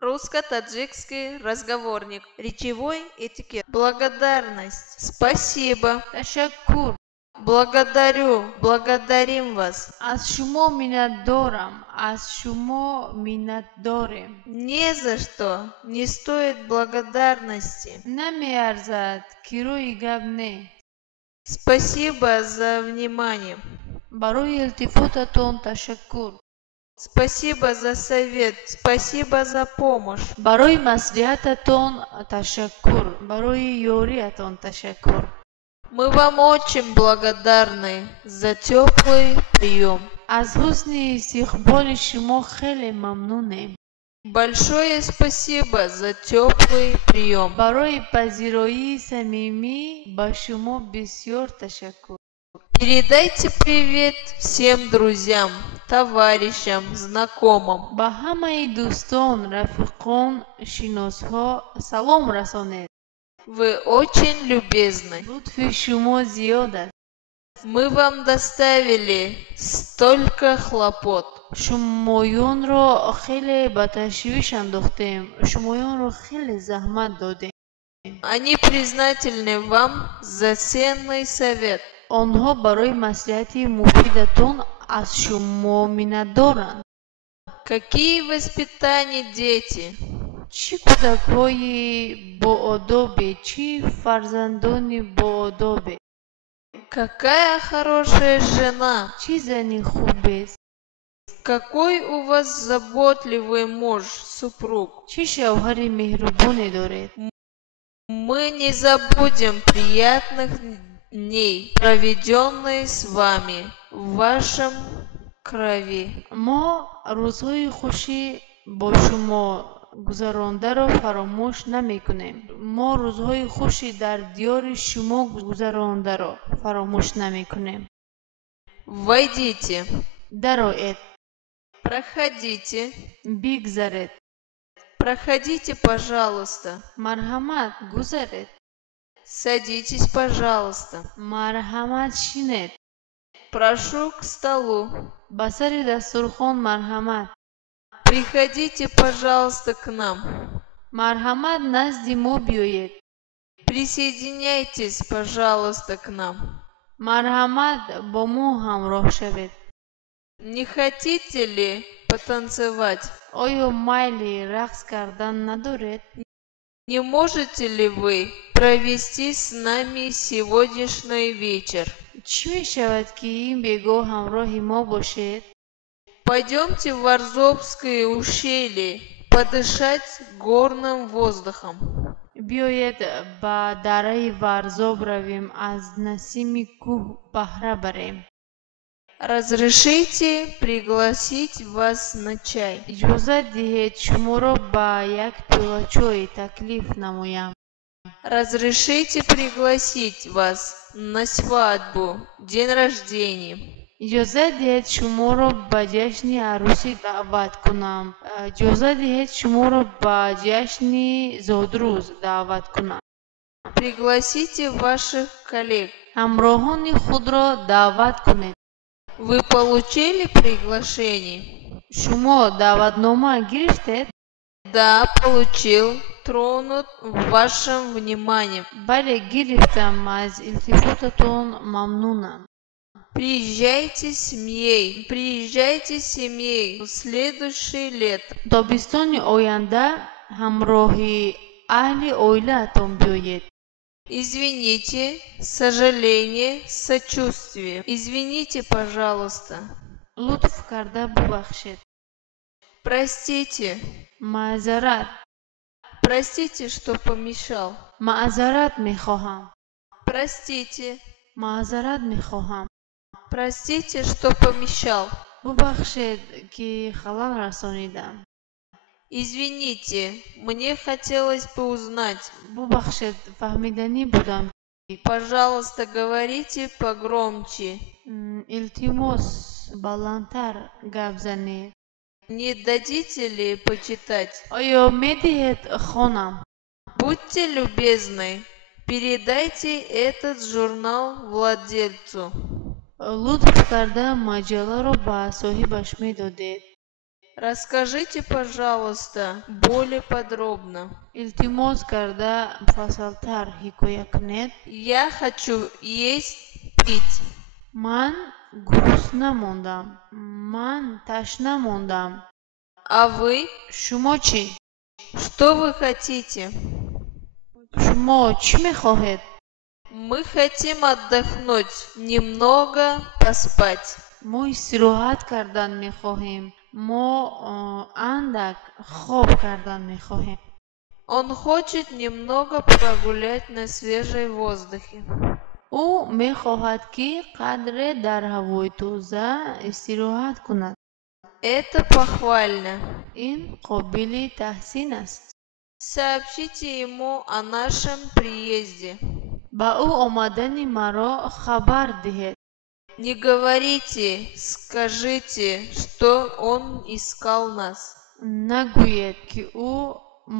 Русско-таджикский разговорник. Речевой этикет. Благодарность. Спасибо. Ташаккур. Благодарю. Благодарим вас. Аз шумо минатдорам. Аз шумо минатдорем. Не за что. Не стоит благодарности. Намеарзад. Кирои гап не. Спасибо за внимание. Барои илтифотатон ташаккур. Спасибо за совет. Спасибо за помощь. Барои маслиҳататон ташаккур. Барои ёриатон ташаккур. Мы вам очень благодарны за теплый прием. Аз ҳусни истиқболи шумо хеле мамнунем. Большое спасибо за теплый прием. Барои пазироии самимӣ ба шумо бисёр ташаккур. Передайте привет всем друзьям, товарищам, знакомым. Ба ҳамаи дӯстон, рафиқон, шиносҳо салом расонед. Вы очень любезны. Лутфи шумо зиёд аст. Мы вам доставили столько хлопот. Шумоёнро хеле ба ташвиш андохтем. Шумоёнро хеле заҳмат додем. Они признательны вам за ценный совет. онҳо барои маслиҳати муфидатон аз шумо миннатдоранд. Какие воспитания, дети! чӣ кӯдакҳои боодобе, чӣ фарзандони боодобе. Какая хорошая жена! чӣ зани хубест. Какой у вас заботливый муж, супруг! чӣ шавҳари меҳрубоне доред. Мы не забудем приятных дней, проведенные с вами в вашем крови. мо рӯзҳои хуши бо шумо гузарондаро фаромӯш намекунем. мо рӯзҳои хуши дар диёри шумо гузарондаро фаромӯш намекунем. Войдите, дароед. проходите, бигзаред. проходите, пожалуйста. марҳамат, гузаред. Садитесь, пожалуйста. марҳамат, шинед. Прошу к столу. ба сари дастурхон марҳамат. Приходите, пожалуйста, к нам. марҳамат, назди мо биёед. Присоединяйтесь, пожалуйста, к нам. марҳамат, бо мо ҳамроҳ шавед. Не хотите ли потанцевать? оё майли рақс кардан надоред. Не можете ли вы провести с нами сегодняшний вечер? чӣ мешавад ки ин бегоҳ ҳамроҳи мо бошед. Пойдемте в Варзобское ущелье подышать горным воздухом. биёед ба дараи варзоб равем, аз насими кӯҳ баҳра барем. Разрешите пригласить вас на чай. иҷозат диҳед шуморо ба як пиёла чой таклиф намоям. Разрешите пригласить вас на свадьбу, день рождения. иҷозат диҳед шуморо ба ҷашни арӯсӣ даъват кунам. иҷозат диҳед шуморо ба ҷашни зодрӯз даъват кунам. Пригласите ваших коллег. ҳамроҳони худро даъват кунед. Вы получили приглашение? шумо даъватнома гирифтед? Да, получил. Тронут вашим вниманием. бале гирифтам. аз илтифотатон мамнунам. Приезжайте с семьей в следующее лето. тобистони оянда ҳамроҳи аҳли оилаатон биёед. Извините, сожаление, сочувствие. Извините, пожалуйста. лутф карда бубахшед. Простите. маъзарат. Простите, что помешал. маъзарат мехоҳам. Простите. маъзарат мехоҳам. Простите, что помешал. бубахшед ки халал расонидам. Извините, мне хотелось бы узнать. бубахшед фаҳмиданӣ будам. Пожалуйста, говорите погромче. илтимос баландтар гап занед. Не дадите ли почитать? оё медиҳед хонам. Будьте любезны, передайте этот журнал владельцу. лутф карда маҷалларо ба соҳибаш медодед. Расскажите, пожалуйста, более подробно. илтимос карда муфассалтар ҳикоя кунед. Я хочу есть, пить. Ман гурусна мондам. Ман ташна мондам. А вы? Шумо чӣ? Что вы хотите? Шумо чӣ мехоҳед? Мы хотим отдохнуть, немного поспать. Мо истироҳат кардан мехоҳем. Мо андак хоб кардан мехоҳем. Он хочет немного прогулять на свежей воздухе. ӯ мехоҳад ки қадре дар ҳавои тоза истироҳат кунад. Это похвально. ин қобили таҳсин аст. Сообщите ему о нашем приезде. ба ӯ омадани маро хабар диҳед. Не говорите, скажите, что он искал нас. нагӯед ки ӯ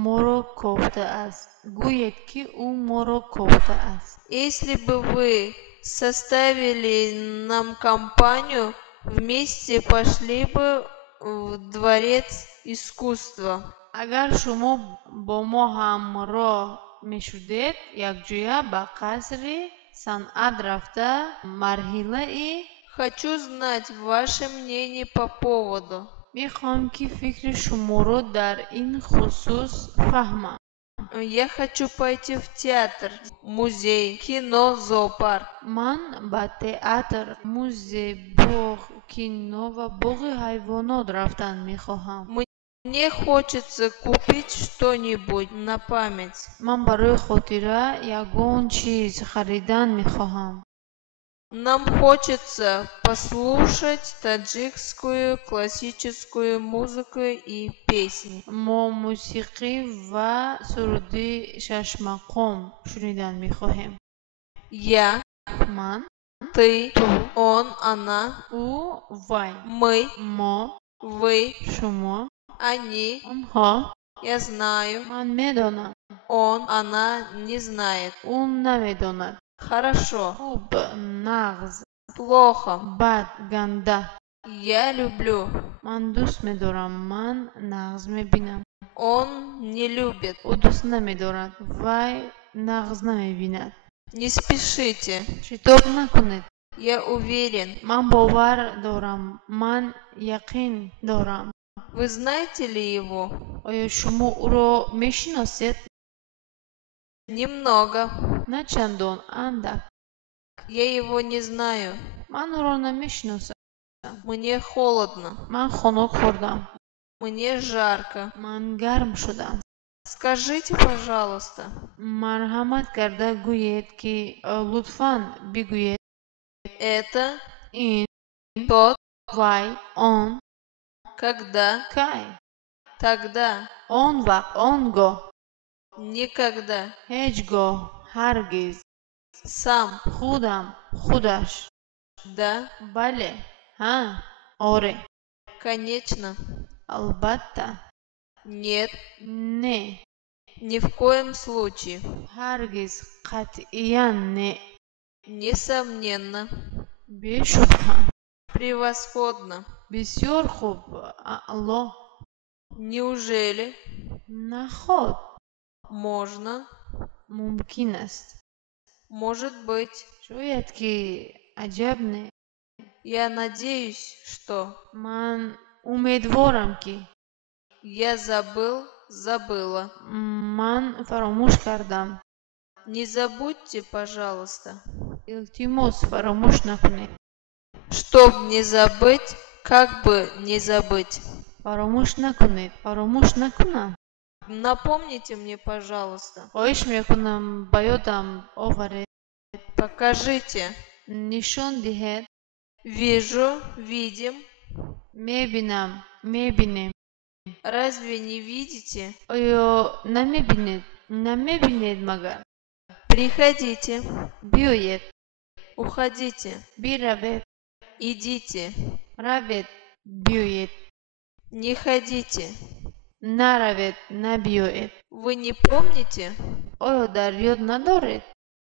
моро кофтааст. гӯед ки ӯ моро кофтааст. Если бы вы составили нам компанию, вместе пошли бы в дворец искусства. агар шумо бо мо ҳамроҳ мешудед, якҷоя ба қасри санъат рафта марҳилаи Хочу знать ваше мнение по поводу. мехоҳам ки фикри шуморо дар ин хусус фаҳмам. Я хочу пойти в театр, музей, кино, зоопарк. ман ба театр, музей, боғ, кино ва боғи ҳайвонот рафтан мехоҳам. Мне хочется купить что-нибудь на память. ман барои хотира ягон чиз харидан мехоҳам. Нам хочется послушать таджикскую классическую музыку и песни. мо мусиқӣ ва суруди шашмақом шунидан мехоҳем. Я, ман, ты, ту, он, она, ӯ, вай, мы, мо, вы, шумо, они. онҳо. Я знаю. ман медонам. Он, она не знает. ӯ намедонад. Хорошо. хуб, нағз, Плохо. бад, ганда. Я люблю. ман дӯст медорам. ман нағз мебинам. Он не любит. ӯ дӯст намедорад. вай нағз намебинад. Не спешите. шитоб накунед. Я уверен. ман бовар дорам. ман яқин дорам. Вы знаете ли его? оё шумо ӯро мешиносед? Немного. на чандон, андак. Я его не знаю. ман ӯро намешиносам. Мне холодно. ман хонок хӯрдам. Мне жарко. ман гарм шудам. Скажите, пожалуйста, марҳамат карда гӯед ки лутфан бигӯед. это ин, тот, вай, он, когда, кай, тогда, он вақт, он гоҳ, никогда, ҳеҷ гоҳ, ҳаргиз, сам, худам, худаш. да, бале, ҳа, оре, конечно, албатта, нет, не, ни в коем случае, ҳаргиз, қатъиян не, несомненно, бешубҳа, превосходно. бисёр хуб, аъло. Неужели наход, можно, мумкин аст. может быть, шояд ки аҷаб не. я надеюсь, что ман умедворам ки я забыла. ман фаромӯш кардам. Не забудьте, пожалуйста. илтимос фаромӯш накунед. Чтоб не забыть, как бы не забыть. фаромӯш накунед. фаромӯш накунам. Напомните мне, пожалуйста. хоҳиш мекунам ба ёдам оваред. Покажите. нишон диҳед. Вижу, видим. мебинам, мебинем. Разве не видите? оё намебинед? намебинед магар? Приходите. биёед. Уходите. биравед. Идите. равед. биёед. Не ходите. наравед. набиёед. Вы не помните? оё дар ёд надоред?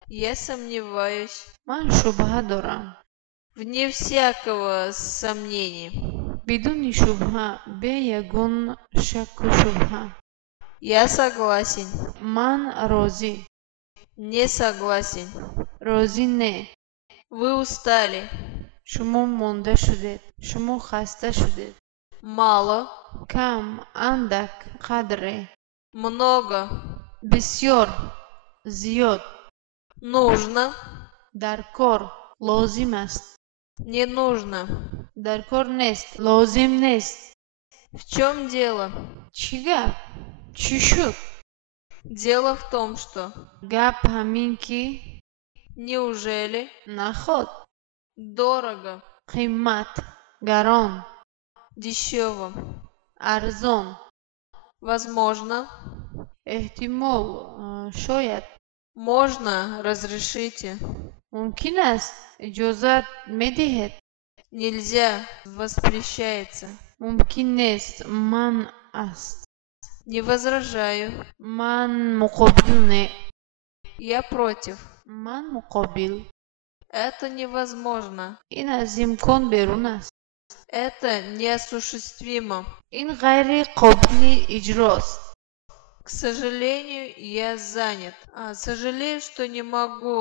Я сомневаюсь. ман шубҳа дорам. Вне всякого сомнения. بدون شبهه بيگون شک و شبهه Я согласен. من راضی Не согласен. راضی نه Вы устали. شما مونده شدید شما خسته شدید Мало. کم اندک قدره Много. بسیار زیاد Нужно. در کار لازم است Не нужно. در کار نیست لازم نیست В чем дело? چی گپ چی شد Дело в том, что گپ همین که неужели نخود дорого, قیمت گران дешево, ارزان возможно, احتمال شاید можно, разрешите, ممکن است اجازت میدهید нельзя, воспрещается. ممکن نیست من است Не возражаю, من مقابل نه я против. من مقابل Это невозможно. این از امکان بیرون است Это неосуществимо. این غیر قابل اجراست К сожалению, я занят. Сожалею, что не могу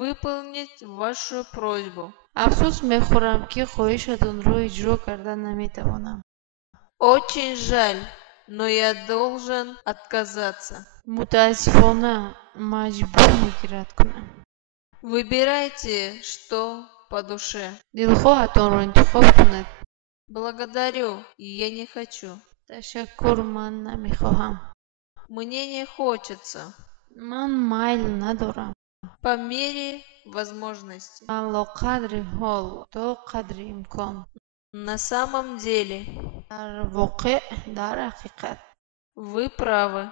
выполнить вашу просьбу. افسوس میخورم که خواهشتان را اجرا کردن نمیتوانم Очень жаль, но я должен отказаться. متاسفانه مجبور میگیرد کنم Выбирайте, что по душе. دلخواهتان را انتخاب کنید Благодарю, я не хочу. تشکر من نمیخواهم Мне не хочется. من میل ندارم По мере возможности. علا قدر حال تا قدر امکان На самом деле, در واقع در حقیقت вы правы.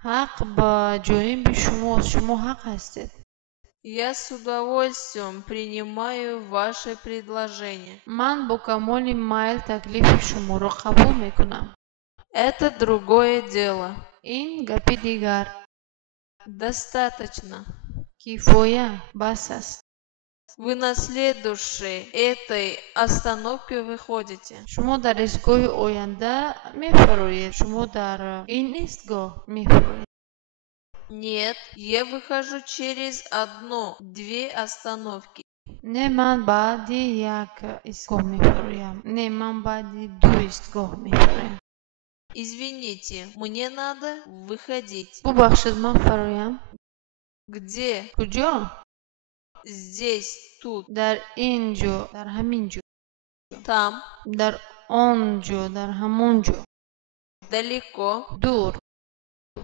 حق با جانب شماست شما حق هستید Я с удовольствием принимаю ваше предложение. من با کمال میل تکلیف شما را قبول میکنم Это другое дело. این گپ دیگر Достаточно. کفایه بس است Вы на следующей этой остановке выходите. شما در ایستگاه آینده میفروید شما در این ایستگاه میفروید Нет, я выхожу через одну-две остановки. نه من بعد یک ایستگاه میفرویم نه من بعد دو ایستگاه میفرویم Извините, мне надо выходить. ببخشید من فرویم Где? کجا Здесь, тут, در اینجا در همینجا там, در آنجا در همونجا далеко, دور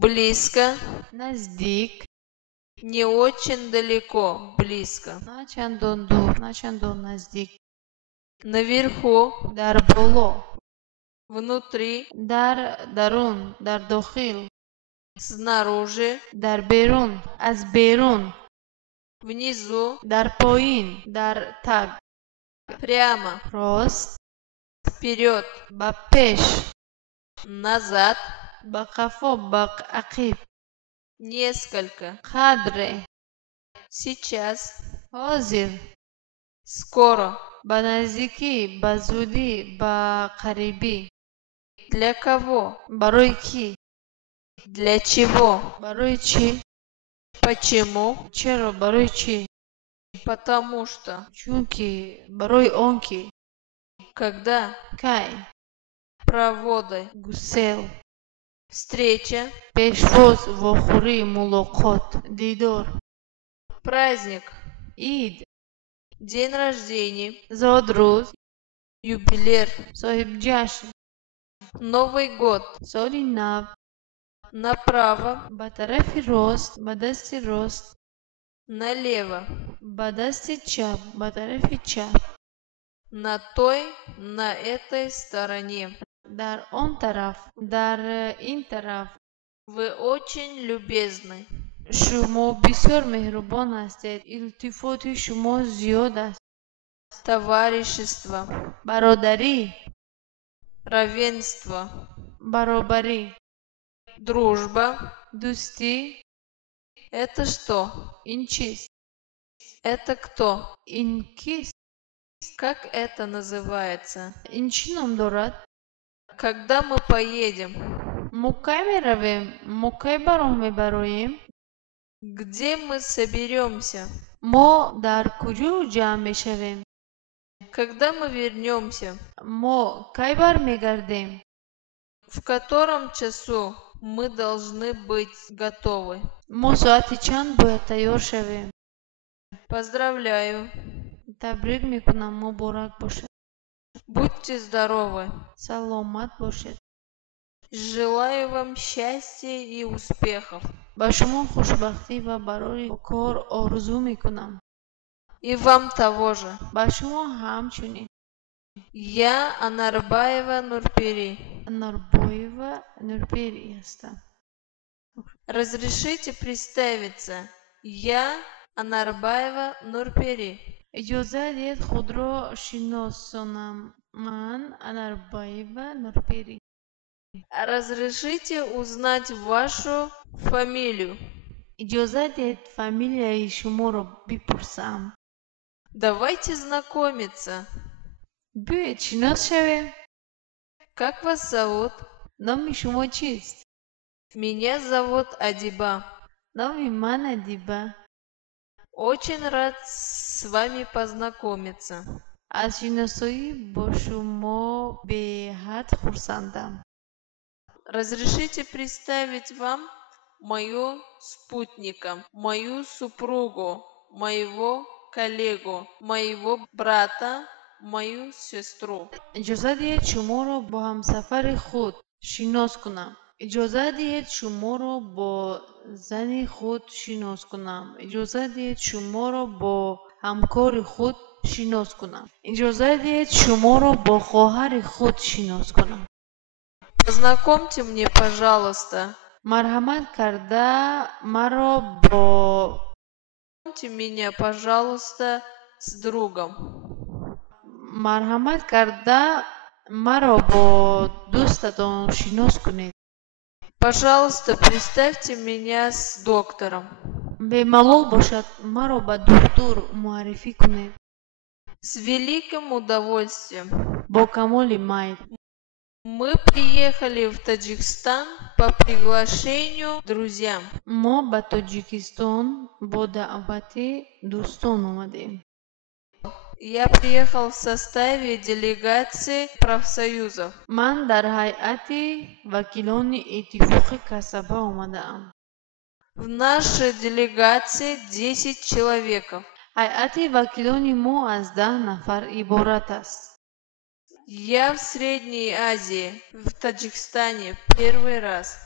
близко, نزدیک не очень далеко, близко. نه چندان دور نه چندان نزدیک Наверху, در بالا внутри, در درون در داخل снаружи, در بیرون از بیرون внизу, در پایین در تگ прямо, راست вперед, به پیش назад, به قفا به عقب несколько, قدر сейчас, حاضر скоро. به نزدیکی به زودی به قریبی Для кого? برای کی Для чего? برای چی Почему? چرا برای چی Потому что. چون که برای آن که Когда? کی Проводы. گسل Встреча. پیشواز واخوری ملاقات دیدار Праздник. عید День рождения. زاد روز Юбилер. صاحب جشن Новый год. سالی نو Направо. به طرف راست به دست راست Налево. به دست چپ به طرف چپ На той, на этой стороне. در آن طرف در این طرف Вы очень любезны. شما بسیار مهربان هستید التفات شما زیاد است Товарищество. برادری Равенство. برابری Дружба. دوستی Это что? این چیست Это кто? این کیست Как это называется? ин чӣ ном дорад? Когда мы поедем? мо кай меравем? мо кай бароҳ мебароем? Где мы соберемся? мо дар куҷо ҷамъ мешавем? Когда мы вернемся? мо кай бармегардем? В котором часу мы должны быть готовы? мо соати чанд бояд тайёр шавем? Поздравляю! табрик мекунам, муборак бошад. Будьте здоровы! саломат бошед. Желаю вам счастья и успехов! ба шумо хушбахтӣ ва барои кор орзу мекунам. И вам того же! ба шумо ҳамчунин. Я Анарбаева Нурпери. Нурбоева Нурпери ҳастам. Разрешите представиться? Я Анарбаева Нурпери. иҷоза диҳед худро шиносонам. Ман Анарбаева Нурпери. Разрешите узнать вашу фамилию? иҷоза диҳед фамилияи шуморо бипурсам. Давайте знакомиться. биёед шинос шавем. Как вас зовут? номи шумо чист? Меня зовут Адиба. номи ман Адиба. Очень рад с вами познакомиться. аз шиносоӣ бо шумо беҳад хурсандам. Разрешите представить вам мою спутника, мою супругу, моего коллегу, моего брата, мою сестру. иҷоза диҳед шуморо бо ҳамсафари худ шинос кунам. иҷоза диҳед шуморо бо зани худ шинос кунам. иҷоза диҳед шуморо бо ҳамкори худ шинос кунам. иҷоза диҳед шуморо бо хоҳари худ шинос кунам. Познакомьте мне, пожалуйста. марҳамат карда маро бо Познакомьте меня, пожалуйста, с другом. марҳамат карда маро бо дӯстатон шинос кунед. Пожалуйста, представьте меня с доктором. бемалол бошад маро ба духтур муаррифӣ кунед. С великим удовольствием. бо камоли майл. Мы приехали в Таджикистан по приглашению друзьям. мо ба Тоҷикистон бо даъвати дӯстон омадем. Я приехал в составе делегации профсоюзов. ман дар ҳайати вакилони иттифоқи касаба омадаам. В нашей делегации 10 человеков. ҳайати вакилони мо аз 10 нафар иборат аст. Я в Средней Азии, в Таджикистане, первый раз.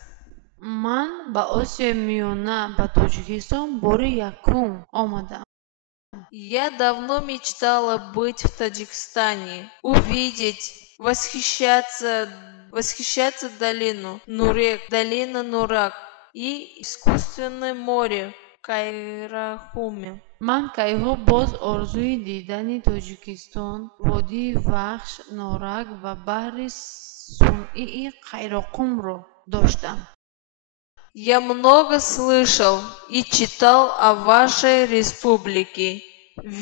ман ба Осиёи Миёна ба Тоҷикистон бори якум омадам. Я давно мечтала быть в Таджикистане, увидеть, восхищаться долину Нурек, долина Нурак и искусственное море Кайрахуме. ман кайҳо боз орзуи дидани Тоҷикистон, водии Вахш, Норак ва баҳри сунъии Қайроқумро доштам. Я много слышал и читал о вашей республике.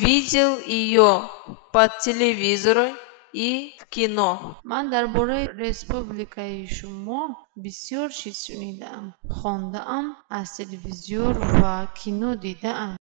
Видел ее по телевизору и в кино. ман дар бораи республикаи шумо бисёр чиз шунидаам, хондаам, аз телевизор ва кино дидаам.